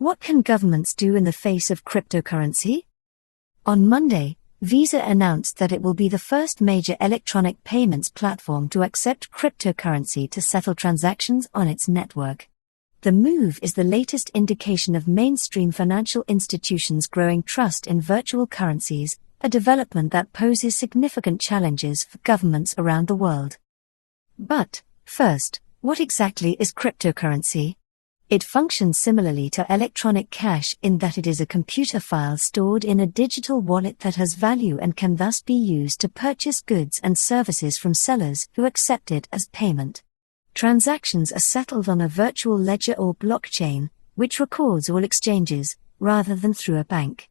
What can governments do in the face of cryptocurrency? On Monday, Visa announced that it will be the first major electronic payments platform to accept cryptocurrency to settle transactions on its network. The move is the latest indication of mainstream financial institutions' growing trust in virtual currencies, a development that poses significant challenges for governments around the world. But, first, what exactly is cryptocurrency? It functions similarly to electronic cash in that it is a computer file stored in a digital wallet that has value and can thus be used to purchase goods and services from sellers who accept it as payment. Transactions are settled on a virtual ledger or blockchain, which records all exchanges, rather than through a bank.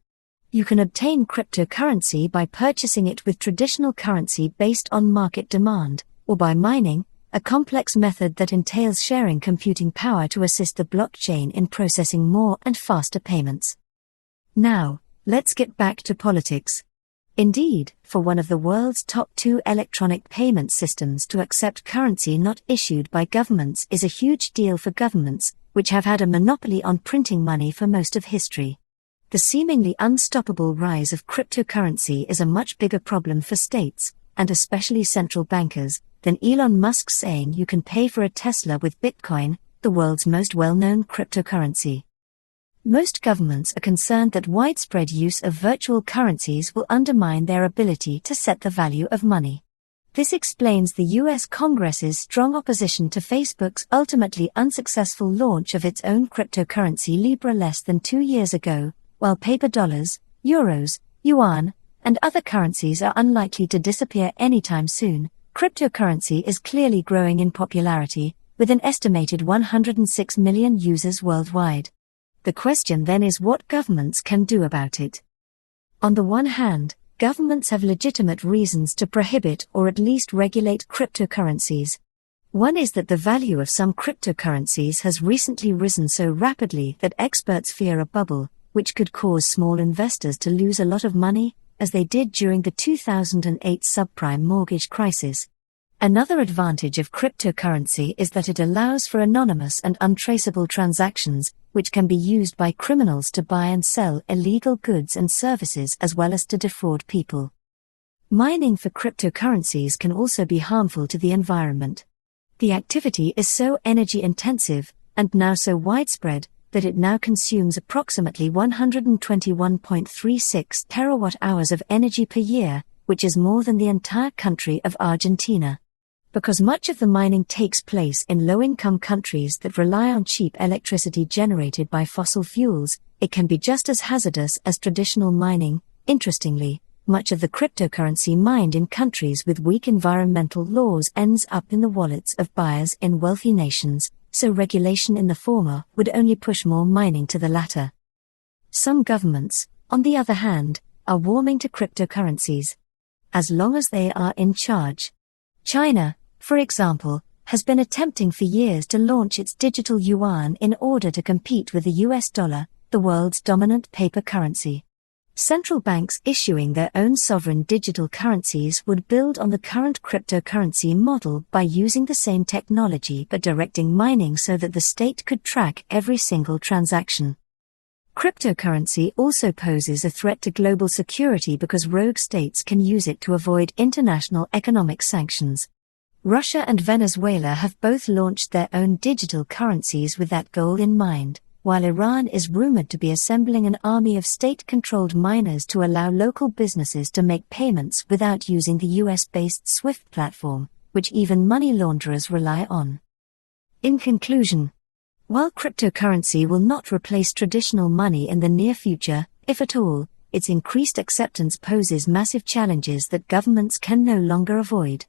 You can obtain cryptocurrency by purchasing it with traditional currency based on market demand, or by mining, a complex method that entails sharing computing power to assist the blockchain in processing more and faster payments. Now, let's get back to politics. Indeed, for one of the world's top 2 electronic payment systems to accept currency not issued by governments is a huge deal for governments, which have had a monopoly on printing money for most of history. The seemingly unstoppable rise of cryptocurrency is a much bigger problem for states, and especially central bankers, than Elon Musk saying you can pay for a Tesla with Bitcoin, the world's most well-known cryptocurrency. Most governments are concerned that widespread use of virtual currencies will undermine their ability to set the value of money. This explains the US Congress's strong opposition to Facebook's ultimately unsuccessful launch of its own cryptocurrency Libra less than 2 years ago, while paper dollars, euros, yuan, and other currencies are unlikely to disappear anytime soon. Cryptocurrency is clearly growing in popularity, with an estimated 106 million users worldwide. The question then is what governments can do about it. On the one hand, governments have legitimate reasons to prohibit or at least regulate cryptocurrencies. One is that the value of some cryptocurrencies has recently risen so rapidly that experts fear a bubble, which could cause small investors to lose a lot of money, as they did during the 2008 subprime mortgage crisis. Another advantage of cryptocurrency is that it allows for anonymous and untraceable transactions, which can be used by criminals to buy and sell illegal goods and services as well as to defraud people. Mining for cryptocurrencies can also be harmful to the environment. The activity is so energy-intensive, and now so widespread, that it now consumes approximately 121.36 terawatt-hours of energy per year, which is more than the entire country of Argentina. Because much of the mining takes place in low-income countries that rely on cheap electricity generated by fossil fuels, it can be just as hazardous as traditional mining. Interestingly, much of the cryptocurrency mined in countries with weak environmental laws ends up in the wallets of buyers in wealthy nations, so regulation in the former would only push more mining to the latter. Some governments, on the other hand, are warming to cryptocurrencies. As long as they are in charge. China, for example, has been attempting for years to launch its digital yuan in order to compete with the US dollar, the world's dominant paper currency. Central banks issuing their own sovereign digital currencies would build on the current cryptocurrency model by using the same technology but directing mining so that the state could track every single transaction. Cryptocurrency also poses a threat to global security because rogue states can use it to avoid international economic sanctions. Russia and Venezuela have both launched their own digital currencies with that goal in mind, while Iran is rumored to be assembling an army of state-controlled miners to allow local businesses to make payments without using the US-based SWIFT platform, which even money launderers rely on. In conclusion, while cryptocurrency will not replace traditional money in the near future, if at all, its increased acceptance poses massive challenges that governments can no longer avoid.